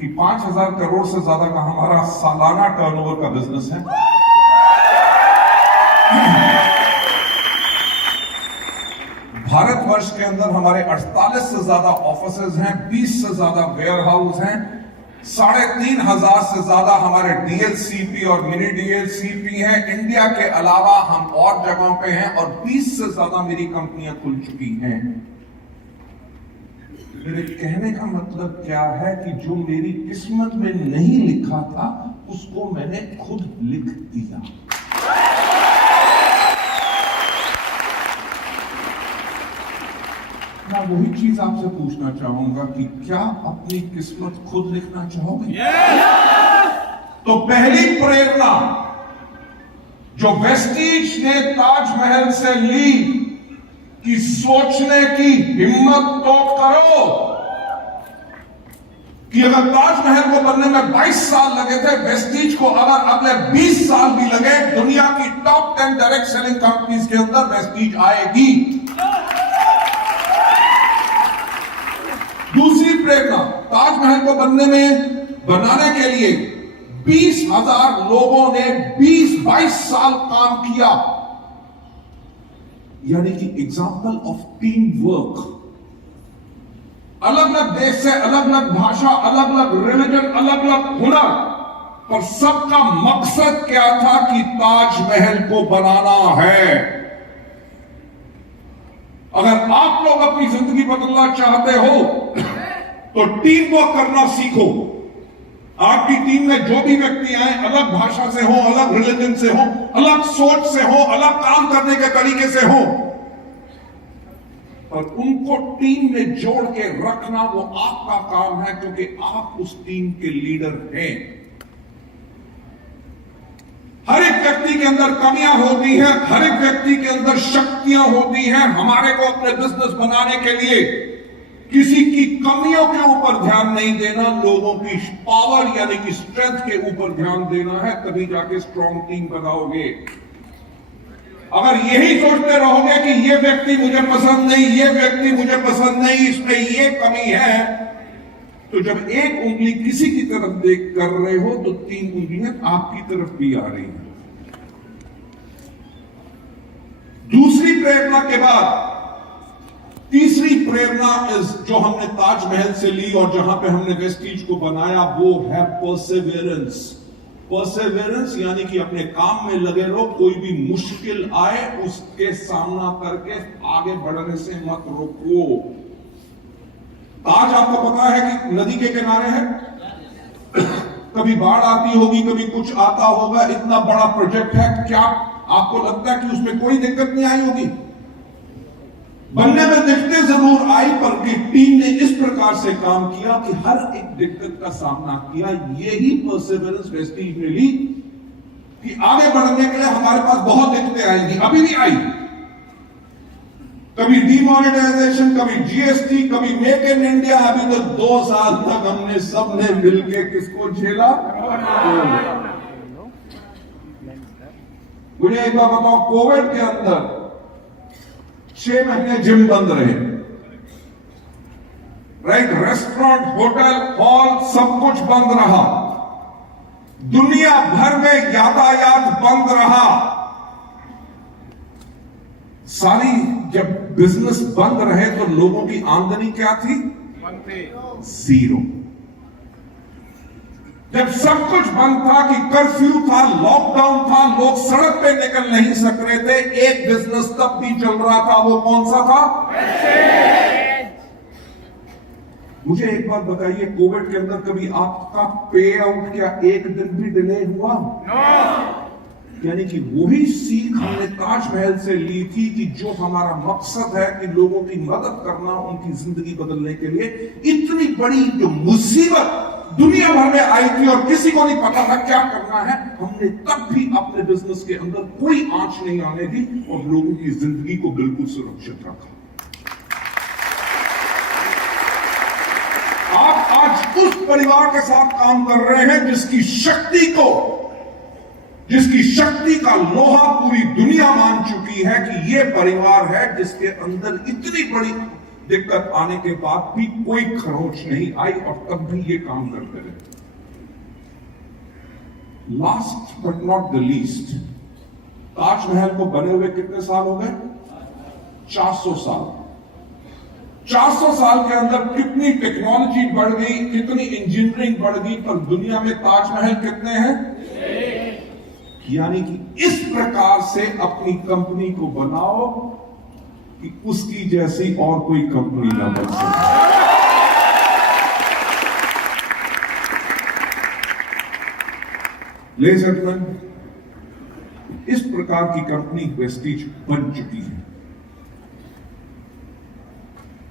कि 5,000 करोड़ से ज्यादा का हमारा सालाना टर्नओवर का बिजनेस है। भारतवर्ष के अंदर हमारे 48 से ज्यादा ऑफिसेज हैं, 20 से ज्यादा वेयर हाउस हैं, 3,500 से ज्यादा हमारे डीएलसीपी और मिनी डीएलसीपी हैं। इंडिया के अलावा हम और जगहों पे हैं और 20 से ज्यादा मेरी कंपनियां खुल चुकी हैं। मेरे कहने का मतलब क्या है कि जो मेरी किस्मत में नहीं लिखा था उसको मैंने खुद लिख दिया। मैं वही चीज आपसे पूछना चाहूंगा कि क्या अपनी किस्मत खुद लिखना चाहोगे? तो पहली प्रेरणा जो वेस्टीज ने ताजमहल से ली कि सोचने की हिम्मत तो करो कि अगर ताजमहल को बनने में 22 साल लगे थे, वेस्टीज को अगर अगले 20 साल भी लगे, दुनिया की टॉप 10 डायरेक्ट सेलिंग कंपनीज के अंदर वेस्टीज आएगी। दूसरी प्रेरणा, ताजमहल को बनाने के लिए 20,000 लोगों ने 20-22 साल काम किया, यानी कि एग्जाम्पल ऑफ टीम वर्क। अलग अलग देश से, अलग अलग भाषा, अलग अलग रिलीजन, अलग अलग हुनर, पर सबका मकसद क्या था कि ताजमहल को बनाना है। अगर आप लोग अपनी जिंदगी बदलना चाहते हो तो टीम वर्क करना सीखो। आपकी टीम में जो भी व्यक्ति आए, अलग भाषा से हो, अलग रिलीजन से हो, अलग सोच से हो, अलग काम करने के तरीके से हो, और उनको टीम में जोड़ के रखना वो आपका काम है, क्योंकि आप उस टीम के लीडर हैं। हर एक व्यक्ति के अंदर कमियां होती हैं, हर एक व्यक्ति के अंदर शक्तियां होती हैं। हमारे को अपने बिजनेस बनाने के लिए किसी की कमियों के ऊपर ध्यान नहीं देना, लोगों की पावर यानी कि स्ट्रेंथ के ऊपर ध्यान देना है, तभी जाके स्ट्रॉन्ग टीम बनाओगे। अगर यही सोचते रहोगे कि ये व्यक्ति मुझे पसंद नहीं, ये व्यक्ति मुझे पसंद नहीं, इसमें ये कमी है, तो जब एक उंगली किसी की तरफ देख कर रहे हो तो 3 उंगलियां आपकी तरफ भी आ रही हैं। दूसरी प्रेरणा के बाद तीसरी प्रेरणा जो हमने ताजमहल से ली और जहां पे हमने वेस्टीज को बनाया, वो है परसेवेरेंस। परसेवेरेंस यानी कि अपने काम में लगे रहो, कोई भी मुश्किल आए उसके सामना करके आगे बढ़ने से मत रोको। ताज आपको पता है कि नदी के किनारे है, कभी बाढ़ आती होगी, कभी कुछ आता होगा, इतना बड़ा प्रोजेक्ट है, क्या आपको लगता है कि उसमें कोई दिक्कत नहीं आई होगी? बनने में दिक्कतें जरूर आई, पर टीम ने इस प्रकार से काम किया कि हर एक दिक्कत का सामना किया। यही परसेवरेंस वेस्टीज ने ली कि आगे बढ़ने के लिए हमारे पास बहुत दिक्कतें आएंगी, अभी भी आई। कभी डीमोनेटाइजेशन, कभी जीएसटी, कभी मेक इन इंडिया। अभी तो 2 साल तक हमने सबने मिलके किसको झेला? मुझे एक बार बताओ, कोविड के अंदर 6 महीने जिम बंद रहे, राइट? रेस्टोरेंट, होटल, हॉल सब कुछ बंद रहा, दुनिया भर में यातायात बंद रहा। सारी जब बिजनेस बंद रहे तो लोगों की आमदनी क्या थी? 0। जब सब कुछ बंद था, कि कर्फ्यू था, लॉकडाउन था, लोग सड़क पे निकल नहीं सक रहे थे, एक बिजनेस तब भी चल रहा था। वो कौन सा था? मुझे एक बात बताइए, कोविड के अंदर कभी आपका पे आउट क्या एक दिन भी डिले हुआ? यानी कि वही सीख हमने ताजमहल से ली थी कि जो हमारा मकसद है कि लोगों की मदद करना, उनकी जिंदगी बदलने के लिए, इतनी बड़ी जो मुसीबत दुनिया भर में आई थी और किसी को नहीं पता था क्या करना है, हमने तब भी अपने बिजनेस के अंदर कोई आंच नहीं आने दी और लोगों की जिंदगी को बिल्कुल सुरक्षित रखा। आप आज उस परिवार के साथ काम कर रहे हैं जिसकी शक्ति का लोहा पूरी दुनिया मान चुकी है कि यह परिवार है जिसके अंदर इतनी बड़ी दिक्कत आने के बाद भी कोई खरोच नहीं आई और तब भी ये काम करते रहे। Last but not the least, Taj Mahal को बने हुए कितने साल हो गए? 400 साल। 400 साल के अंदर कितनी टेक्नोलॉजी बढ़ गई, कितनी इंजीनियरिंग बढ़ गई, पर दुनिया में ताजमहल कितने हैं? यानी कि इस प्रकार से अपनी कंपनी को बनाओ कि उसकी जैसी और कोई कंपनी ना बन सके। लेडीज एंड जेंटलमैन, इस प्रकार की कंपनी वेस्टीज बन चुकी है।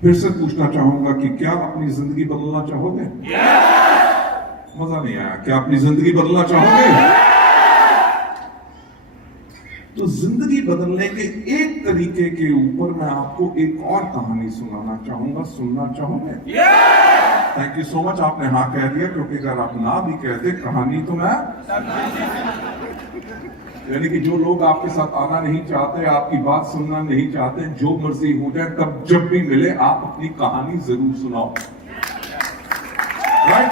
फिर से पूछना चाहूंगा कि क्या अपनी जिंदगी बदलना चाहोगे? मजा नहीं आया। क्या अपनी जिंदगी बदलना चाहोगे? तो जिंदगी बदलने के एक तरीके के ऊपर मैं आपको एक और कहानी सुनाना चाहूंगा। सुनना चाहोगे? Thank you so much. आपने हाँ कह दिया, क्योंकि अगर आप ना भी कहते कहानी तो मैं, यानी कि जो लोग आपके साथ आना नहीं चाहते, आपकी बात सुनना नहीं चाहते, जो मर्जी हो जाए, तब जब भी मिले आप अपनी कहानी जरूर सुनाओ। राइट?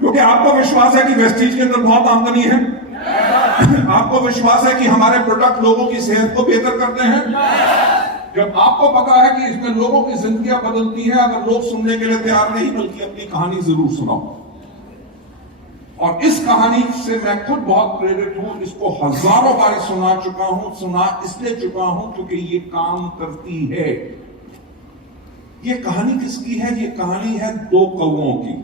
क्योंकि आपको विश्वास है कि वेस्टीज के अंदर बहुत आमदनी है। आपको विश्वास है कि हमारे प्रोडक्ट लोगों की सेहत को बेहतर करते हैं। जब आपको पता है कि इसमें लोगों की जिंदगियां बदलती हैं, अगर लोग सुनने के लिए तैयार नहीं, बल्कि अपनी कहानी जरूर सुनाओ। और इस कहानी से मैं खुद बहुत प्रेरित हूं। इसको हजारों बार सुना चुका हूं। सुना इसलिए चुका हूं क्योंकि ये काम करती है। ये कहानी किसकी है? ये कहानी है दो कौवों की।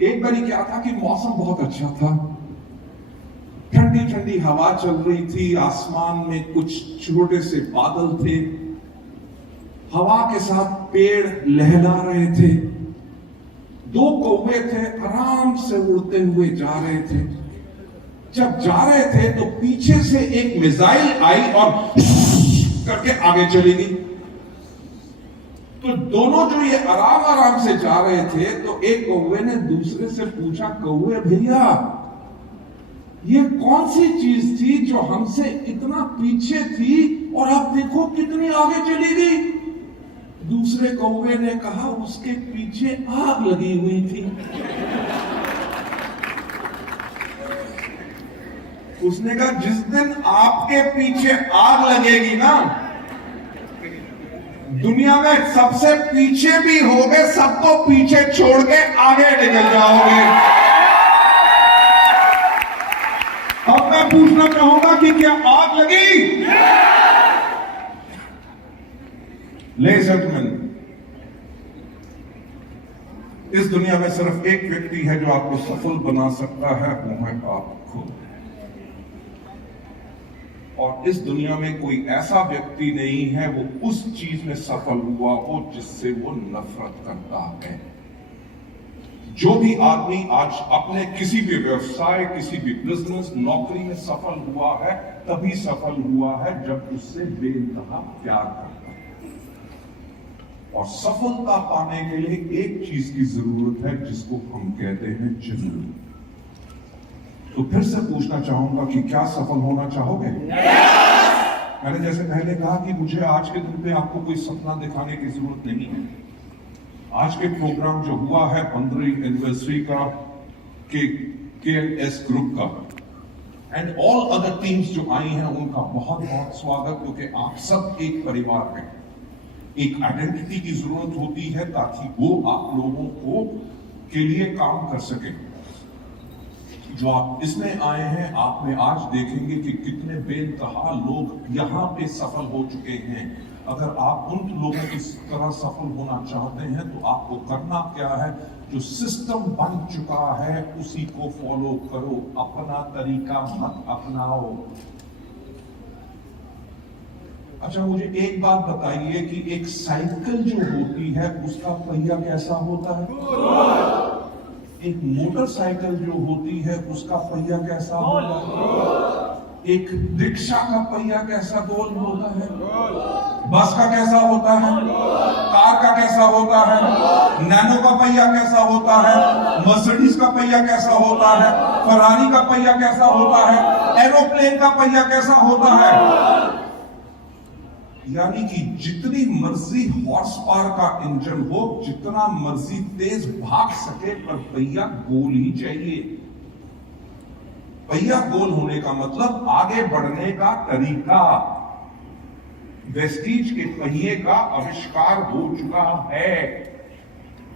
एक बारी क्या था कि मौसम बहुत अच्छा था, ठंडी ठंडी हवा चल रही थी, आसमान में कुछ छोटे से बादल थे, हवा के साथ पेड़ लहला रहे थे। दो कौवे थे, आराम से उड़ते हुए जा रहे थे। जब जा रहे थे तो पीछे से एक मिसाइल आई और करके आगे चली गई। तो दोनों जो ये आराम आराम से जा रहे थे, तो एक कौवे ने दूसरे से पूछा, कौवे भैया, ये कौन सी चीज थी जो हमसे इतना पीछे थी और आप देखो कितनी आगे चली गई? दूसरे कौवे ने कहा, उसके पीछे आग लगी हुई थी। उसने कहा, जिस दिन आपके पीछे आग लगेगी ना, दुनिया में सबसे पीछे भी होगे, सबको पीछे छोड़ के आगे निकल जाओगे। अब मैं पूछना चाहूंगा कि क्या आग लगी? लेडीज एंड जेंटलमैन, इस दुनिया में सिर्फ एक व्यक्ति है जो आपको सफल बना सकता है, वो है आप खुद। और इस दुनिया में कोई ऐसा व्यक्ति नहीं है वो उस चीज में सफल हुआ हो जिससे वो नफरत करता है। जो भी आदमी आज अपने किसी भी व्यवसाय, किसी भी बिजनेस, नौकरी में सफल हुआ है, तभी सफल हुआ है जब उससे बेइंतहा प्यार करता है। और सफलता पाने के लिए एक चीज की जरूरत है जिसको हम कहते हैं जुनून। तो फिर से पूछना चाहूंगा कि क्या सफल होना चाहोगे? मैंने जैसे पहले कहा कि मुझे आज के दिन पे आपको कोई सपना दिखाने की जरूरत नहीं है। आज के प्रोग्राम जो हुआ है 15वीं एनिवर्सरी का KLS ग्रुप का, एंड ऑल अदर टीम्स जो आई हैं, उनका बहुत बहुत स्वागत, क्योंकि आप सब एक परिवार हैं। एक आइडेंटिटी की जरूरत होती है ताकि वो आप लोगों को के लिए काम कर सके। जो आप इसमें आए हैं, आप में आज देखेंगे कि कितने बेइंतहा लोग यहाँ पे सफल हो चुके हैं। अगर आप उन लोगों की तरह सफल होना चाहते हैं तो आपको करना क्या है? जो सिस्टम बन चुका है उसी को फॉलो करो, अपना तरीका मत अपनाओ। अच्छा, मुझे एक बात बताइए कि एक साइकिल जो होती है उसका पहिया कैसा होता है? एक मोटरसाइकिल जो होती है उसका पहिया कैसा होता है? एक रिक्शा का पहिया कैसा गोल होता है, बस का कैसा होता है, कार का कैसा होता है, नैनो का पहिया कैसा होता है, मर्सिडीज का पहिया कैसा होता है, फरारी का पहिया कैसा होता है, एरोप्लेन का पहिया कैसा होता है। यानी कि जितनी मर्जी हॉर्स पावर का इंजन हो, जितना मर्जी तेज भाग सके, पर पहिया गोल ही चाहिए। पहिया गोल होने का मतलब आगे बढ़ने का तरीका। वेस्टीज के पहिए का आविष्कार हो चुका है।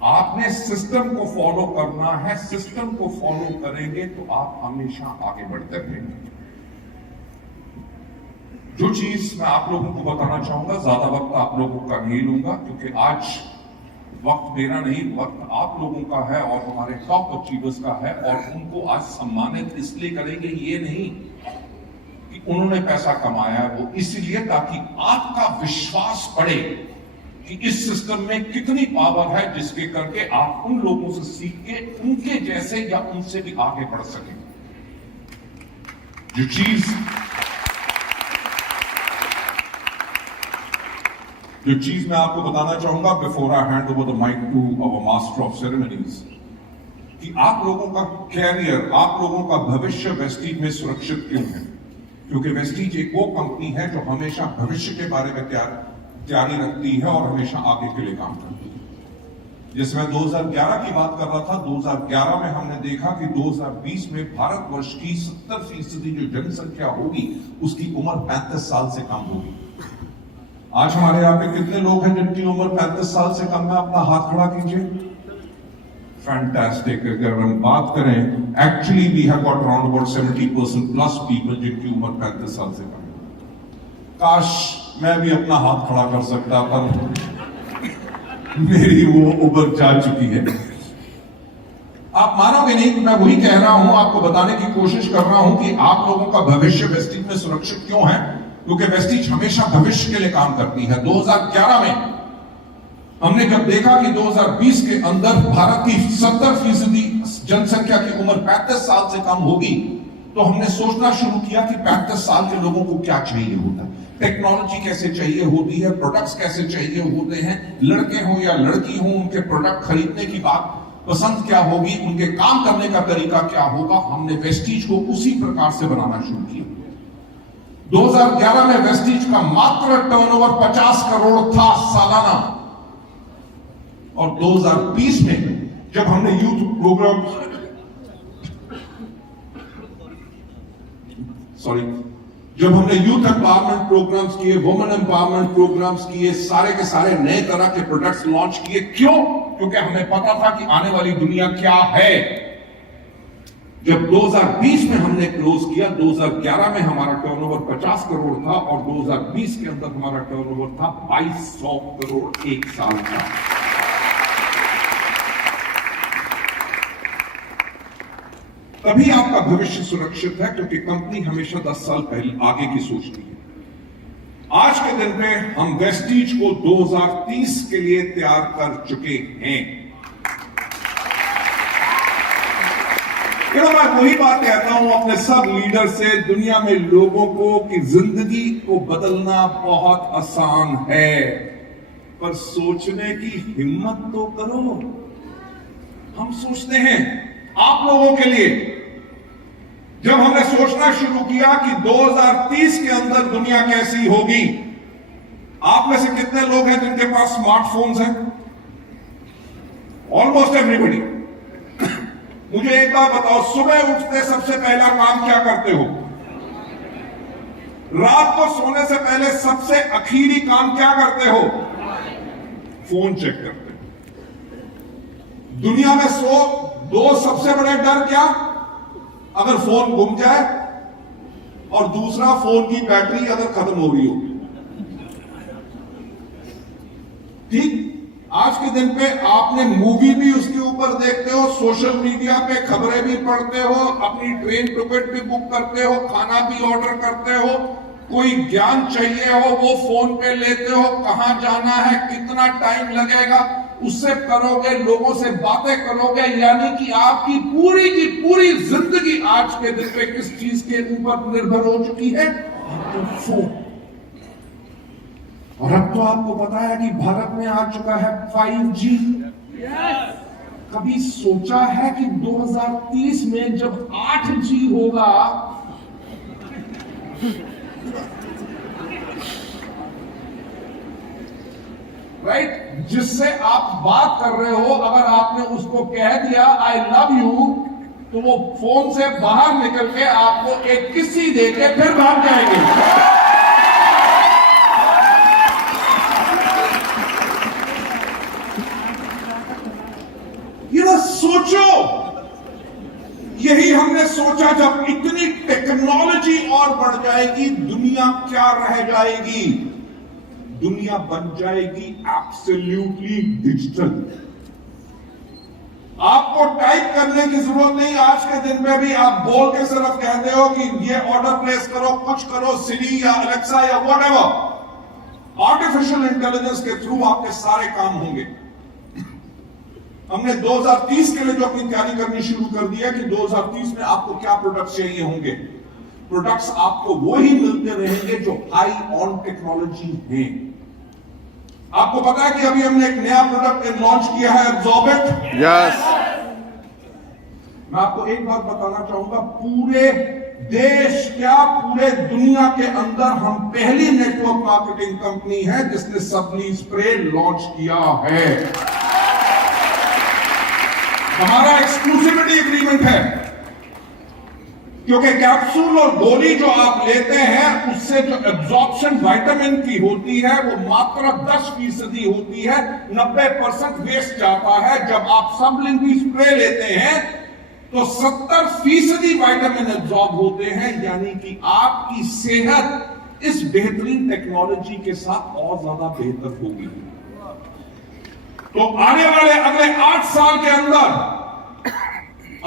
आपने सिस्टम को फॉलो करना है। सिस्टम को फॉलो करेंगे तो आप हमेशा आगे बढ़ते रहेंगे। जो चीज मैं आप लोगों को बताना चाहूंगा, ज्यादा वक्त आप लोगों का नहीं लूंगा, क्योंकि आज वक्त मेरा नहीं, वक्त आप लोगों का है और हमारे टॉप अचीवर्स का है। और उनको आज सम्मानित इसलिए करेंगे, ये नहीं कि उन्होंने पैसा कमाया, वो इसलिए ताकि आपका विश्वास बढ़े कि इस सिस्टम में कितनी पावर है, जिसके करके आप उन लोगों से सीख के उनके जैसे या उनसे भी आगे बढ़ सकें। जो चीज मैं आपको बताना चाहूंगा before I hand over the mic to our master of ceremonies, कि आप लोगों का कैरियर, आप लोगों का भविष्य वेस्टीज में सुरक्षित क्यों है? क्योंकि वेस्टीज एक वो कंपनी है जो हमेशा भविष्य के बारे में तैयारी रखती है और हमेशा आगे के लिए काम करती है। जैसे मैं 2011 की बात कर रहा था, 2011 में हमने देखा कि 2020 में भारतवर्ष की 70% जो जनसंख्या होगी उसकी उम्र 35 साल से कम होगी। आज हमारे यहाँ पे कितने लोग हैं जिनकी उम्र 35 साल से कम है? अपना हाथ खड़ा कीजिए। फैंटास्टिक। अगर हम बात करें, actually we have got around about 70% plus people जिनकी उम्र 35 साल से कम है। काश मैं भी अपना हाथ खड़ा कर सकता, पर मेरी वो उम्र जा चुकी है। आप मानोगे नहीं कि मैं वही कह रहा हूं, आपको बताने की कोशिश कर रहा हूं कि आप लोगों का भविष्य वेस्टीज में सुरक्षित क्यों है। क्योंकि वेस्टीज हमेशा भविष्य के लिए काम करती है। 2011 में हमने जब देखा कि 2020 के अंदर भारत की 70% जनसंख्या की उम्र 35 साल से कम होगी, तो हमने सोचना शुरू किया कि 35 साल के लोगों को क्या चाहिए होता है, टेक्नोलॉजी कैसे चाहिए होती है, प्रोडक्ट्स कैसे चाहिए होते हैं, लड़के हो या लड़की हो उनके प्रोडक्ट खरीदने की बात पसंद क्या होगी, उनके काम करने का तरीका क्या होगा। हमने वेस्टीज को उसी प्रकार से बनाना शुरू किया। 2011 में वेस्टीज का मात्र टर्नओवर 50 करोड़ था सालाना, और 2020 में जब हमने यूथ प्रोग्राम जब हमने यूथ एम्पावरमेंट प्रोग्राम्स किए, वुमेन एम्पावरमेंट प्रोग्राम्स किए, सारे के सारे नए तरह के प्रोडक्ट्स लॉन्च किए। क्यों? क्योंकि हमें पता था कि आने वाली दुनिया क्या है। जब 2020 में हमने क्लोज किया, 2011 में हमारा टर्नओवर 50 करोड़ था और 2020 के अंदर हमारा टर्नओवर था 2200 करोड़ एक साल का। तभी आपका भविष्य सुरक्षित है, क्योंकि कंपनी हमेशा 10 साल पहले आगे की सोचती है। आज के दिन पे हम वेस्टीज को 2030 के लिए तैयार कर चुके हैं। मैं वही बात कहता हूं अपने सब लीडर से, दुनिया में लोगों को कि जिंदगी को बदलना बहुत आसान है, पर सोचने की हिम्मत तो करो। हम सोचते हैं आप लोगों के लिए। जब हमने सोचना शुरू किया कि 2030 के अंदर दुनिया कैसी होगी, आप में से कितने लोग हैं जिनके पास स्मार्टफोन्स हैं? Almost everybody. मुझे एक बात बताओ, सुबह उठते सबसे पहला काम क्या करते हो? रात को सोने से पहले सबसे आखिरी काम क्या करते हो? फोन चेक करते हो। दुनिया में दो सबसे बड़े डर क्या? अगर फोन गुम जाए, और दूसरा फोन की बैटरी अगर खत्म हो गई हो। ठीक, आज के दिन पे आपने मूवी भी उसके ऊपर देखते हो, सोशल मीडिया पे खबरें भी पढ़ते हो, अपनी ट्रेन टिकट भी बुक करते हो, खाना भी ऑर्डर करते हो, कोई ज्ञान चाहिए हो वो फोन पे लेते हो, कहां जाना है, कितना टाइम लगेगा, उससे करोगे, लोगों से बातें करोगे, यानी कि आपकी पूरी की पूरी जिंदगी आज के दिन पे किस चीज के ऊपर निर्भर हो चुकी है? आपका फोन। और अब तो आपको पता है कि भारत में आ चुका है 5G। कभी सोचा है कि 2030 में जब 8G होगा, राइट, जिससे आप बात कर रहे हो, अगर आपने उसको कह दिया आई लव यू, तो वो फोन से बाहर निकल के आपको एक किसी देके फिर भाग जाएंगे। सोचो, यही हमने सोचा जब इतनी टेक्नोलॉजी और बढ़ जाएगी, दुनिया क्या रह जाएगी? दुनिया बन जाएगी एब्सोल्युटली डिजिटल। आपको टाइप करने की जरूरत नहीं। आज के दिन में भी आप बोल के सिर्फ कहते हो कि ये ऑर्डर प्लेस करो, कुछ करो, सिरी या अलेक्सा या व्हाटएवर। आर्टिफिशियल इंटेलिजेंस के थ्रू आपके सारे काम होंगे। हमने 2030 के लिए जो अपनी तैयारी करनी शुरू कर दी है कि 2030 में आपको क्या प्रोडक्ट्स चाहिए होंगे। प्रोडक्ट्स आपको वो ही मिलते रहेंगे जो हाई ऑन टेक्नोलॉजी हैं। आपको पता है कि अभी हमने एक नया प्रोडक्ट लॉन्च किया है, एब्जॉर्बिट। यस। मैं आपको एक बात बताना चाहूंगा, पूरे देश क्या पूरे दुनिया के अंदर हम पहली नेटवर्क मार्केटिंग कंपनी है जिसने सबली स्प्रे लॉन्च किया है। हमारा एक्सक्लूसिविटी एग्रीमेंट है, क्योंकि कैप्सूल और गोली जो आप लेते हैं उससे जो एब्जॉर्प्शन विटामिन की होती है वो मात्र 10% होती है, 90% वेस्ट जाता है। जब आप सबलिंगुअल स्प्रे लेते हैं तो 70% विटामिन एब्जॉर्ब होते हैं, यानी कि आपकी सेहत इस बेहतरीन टेक्नोलॉजी के साथ और ज्यादा बेहतर होगी। तो आने वाले अगले 8 साल के अंदर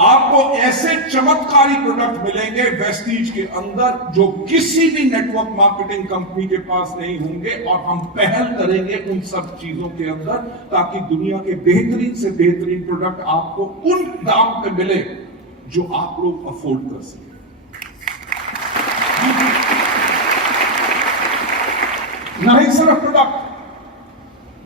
आपको ऐसे चमत्कारी प्रोडक्ट मिलेंगे वेस्टीज के अंदर जो किसी भी नेटवर्क मार्केटिंग कंपनी के पास नहीं होंगे, और हम पहल करेंगे उन सब चीजों के अंदर ताकि दुनिया के बेहतरीन से बेहतरीन प्रोडक्ट आपको उन दाम पे मिले जो आप लोग अफोर्ड कर सकें। नहीं सिर्फ प्रोडक्ट,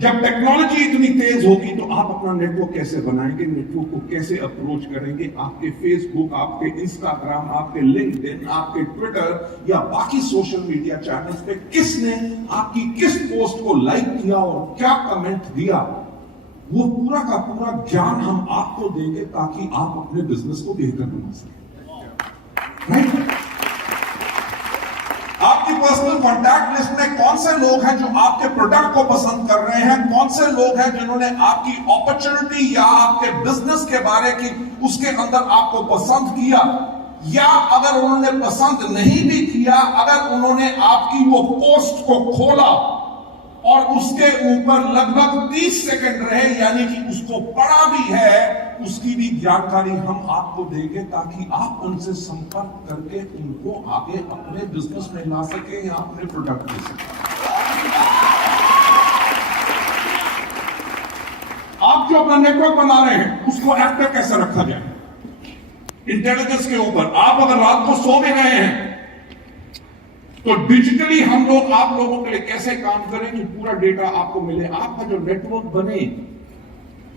जब टेक्नोलॉजी इतनी तेज होगी तो आप अपना नेटवर्क कैसे बनाएंगे, नेटवर्क को कैसे अप्रोच करेंगे। आपके फेसबुक, आपके इंस्टाग्राम, आपके लिंक्डइन, आपके ट्विटर या बाकी सोशल मीडिया चैनल्स पे किसने आपकी किस पोस्ट को लाइक किया और क्या कमेंट दिया, वो पूरा का पूरा ज्ञान हम आपको देंगे ताकि आप अपने बिजनेस को बेहतर बना सकें। राइट? आपकी पर्सनल कॉन्टैक्ट लिस्ट में कौन से लोग हैं जो आपके प्रोडक्ट को पसंद कर रहे हैं, कौन से लोग हैं जिन्होंने आपकी अपॉर्चुनिटी या आपके बिजनेस के बारे की उसके अंदर आपको पसंद किया, या अगर उन्होंने पसंद नहीं भी किया, अगर उन्होंने आपकी वो पोस्ट को खोला और उसके ऊपर लगभग 30 सेकंड रहे, यानी कि उसको पढ़ा भी है, उसकी भी जानकारी हम आपको देंगे ताकि आप उनसे संपर्क करके उनको आगे अपने बिजनेस में ला सके या अपने प्रोडक्ट दे सके। आप जो अपना नेटवर्क बना रहे हैं उसको एक्टिव कैसे रखा जाए, इंटेलिजेंस के ऊपर। आप अगर रात को सो भी रहे हैं तो डिजिटली हम लोग आप लोगों के लिए कैसे काम करें कि पूरा डेटा आपको मिले, आपका जो नेटवर्क बने।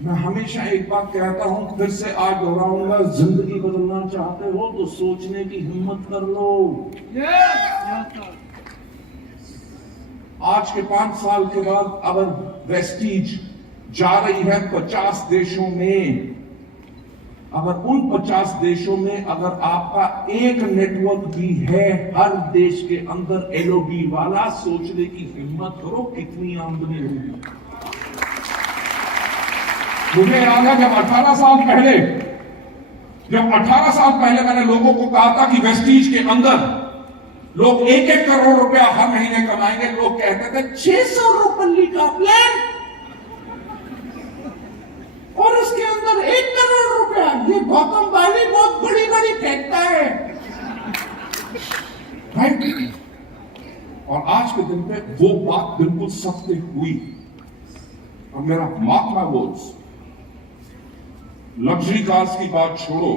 मैं हमेशा एक बात कहता हूं, फिर से आज दोहराऊंगा, जिंदगी बदलना चाहते हो तो सोचने की हिम्मत कर लो। आज के 5 साल के बाद अगर वेस्टीज जा रही है 50 देशों में, अगर उन 50 देशों में अगर आपका एक नेटवर्क भी है हर देश के अंदर एलओबी वाला, सोचने की हिम्मत करो कितनी आमदनी होगी। मुझे याद है जब 18 साल पहले मैंने लोगों को कहा था कि वेस्टीज के अंदर लोग 1-1 करोड़ रुपया हर महीने कमाएंगे, लोग कहते थे 600 रुपये का प्लान और उसके अंदर 1 करोड़ रुपया, ये गौतम बाली बहुत बड़ी बड़ी फेंकता है। और आज के दिन पे वो बात बिल्कुल सत्य हुई। और मेरा mark my words, luxury cars की बात छोड़ो,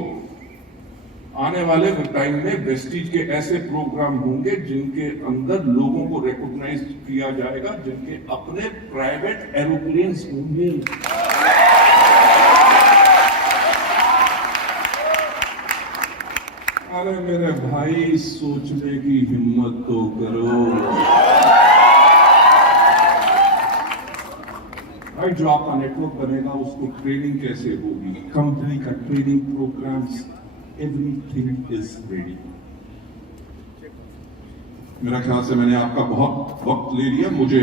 आने वाले टाइम में वेस्टीज के ऐसे प्रोग्राम होंगे जिनके अंदर लोगों को रिकॉग्नाइज किया जाएगा, जिनके अपने प्राइवेट एरोप्लेन्स होंगे। अरे मेरे भाई, सोचने की हिम्मत तो करो। भाई, जो आपका नेटवर्क बनेगा उसको ट्रेनिंग कैसे होगी, कंपनी का training programmes, everything is ready. मेरा ख्याल से मैंने आपका बहुत वक्त ले लिया। मुझे